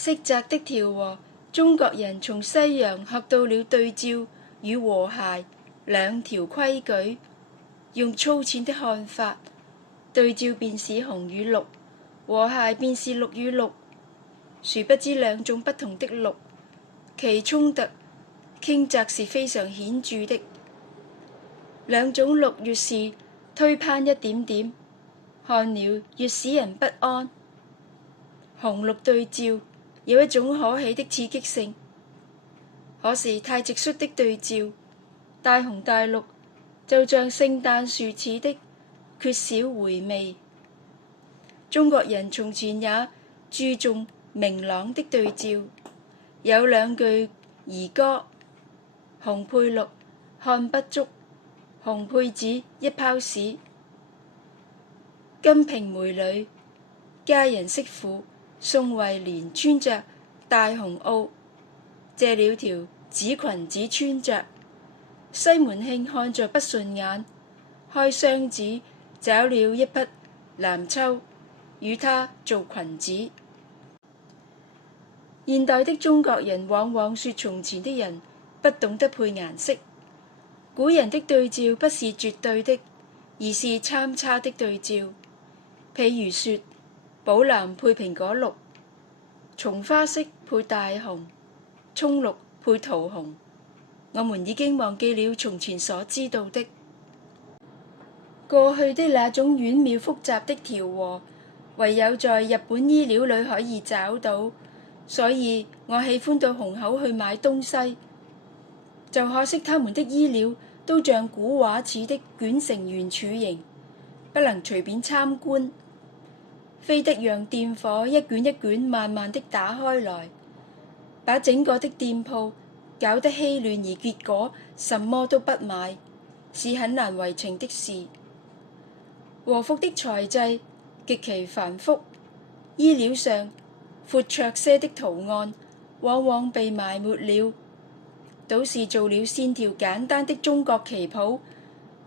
色澤的調和，中國人從西洋學到了對照與和諧兩條規矩，用粗淺的看法，對照便是紅與綠，和諧便是綠與綠。殊不知兩種不同的綠，其衝突傾側是非常顯著的。兩種綠越是推攀一點點，看了越使人不安。紅綠對照有一種可喜的刺激性，可是太直率的對照，大紅大綠就像聖誕樹似的缺少回味。中國人從前也注重明朗的對照，有兩句兒歌：紅配綠看不足，紅配紫一泡屎。《金瓶梅》裏佳人媳婦宋惠蓮穿着大紅袄，借了條紫裙子穿着，西門慶看着不順眼，開箱子找了一匹藍鰍與她做裙子。現代的中國人往往說從前的人不懂得配顏色，古人的對照不是絕對的，而是參差的對照。譬如說，寶藍配蘋果綠，松花色配大紅，葱綠配桃紅。我們已經忘記了從前所知道的過去的那種玄妙複雜的調和，唯有在日本衣料裏可以找到。所以我喜歡到虹口去買東西，就可惜他們的衣料都像古畫似的捲成圓柱形，不能隨便參觀，非得讓店夥一卷一卷慢慢的打開來，把整個的店鋪搞得稀亂，而結果什麼都不買，是很難為情的事。和服的裁製極其繁複，衣料上闊綽些的圖案往往被埋沒了，倒是做了線條簡單的中國旗袍，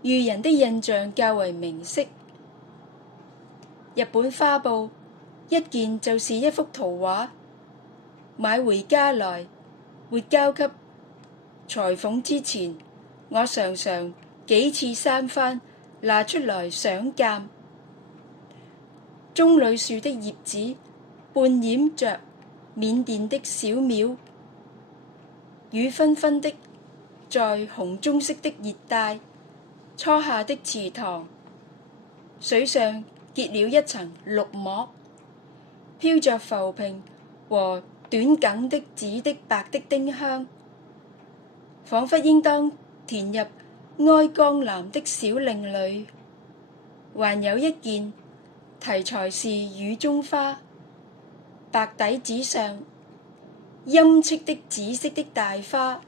予人的印象較為明晰。日本花布一件就是一幅圖畫，買回家來沒交給裁縫之前，我常常幾次3番拿出來賞鑑。棕櫚樹的葉子半掩着緬甸的小廟，雨紛紛的在紅棕色的熱帶初夏的池塘，水上結了一層綠膜，飄着浮萍和短梗的紫的白的丁香，仿佛應當填入哀江南的小令裏。還有一件題材是雨中花，白底子上陰戚的紫色的大花，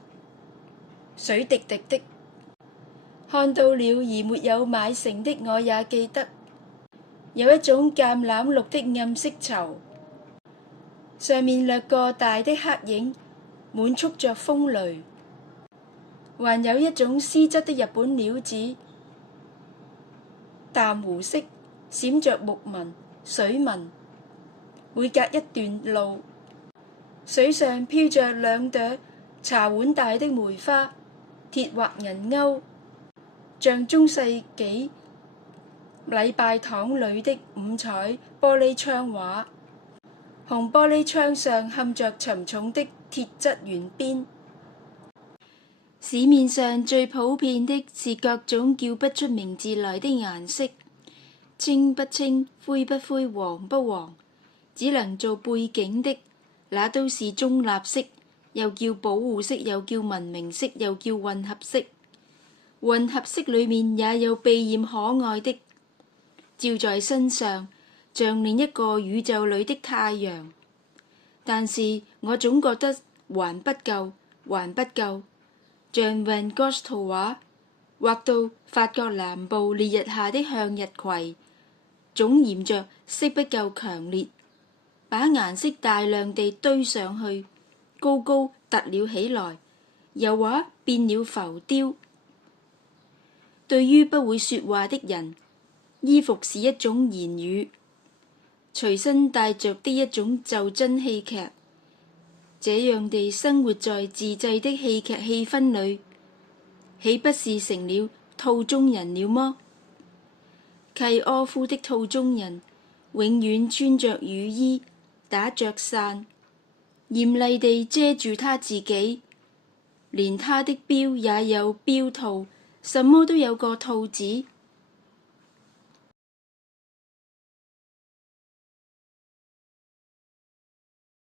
水滴滴的。看到了而沒有買成的我也記得，有一種橄欖綠的暗色綢，上面掠過大的黑影，滿蓄着風雷。還有一種絲質的日本料子，淡湖色，閃着木紋、水紋。每隔一段路，水上飄着2朵茶碗大的梅花，鐵或銀鈎，像中世紀禮拜堂裏的5彩玻璃窗畫。紅玻璃窗上嵌着沉重的鐵質圓邊。市面上最普遍的是各種叫不出名字來的顏色，青不青，灰不灰，黃不黃，只能做背景的那都是中立色，又叫保護色，又叫文明色，又叫混合色。混合色裏面也有避艷可愛的，照在身上像另一個宇宙裏的太陽。但是我總覺得還不夠，還不夠。像 Van Gogh 圖畫畫到法國南部烈日下的向日葵，總嫌着色不夠強烈，把顏色大量地堆上去，高高凸了起來，又話變了浮雕。對於不會說話的人，衣服是一種言語，隨身帶着的一種袖珍戲劇。這樣地生活在自製的戲劇氣氛裏，豈不是成了套中人了麼？契訶夫的套中人永遠穿着雨衣，打着傘，嚴厲地遮住他自己，連他的錶也有錶套，什麼都有個套子。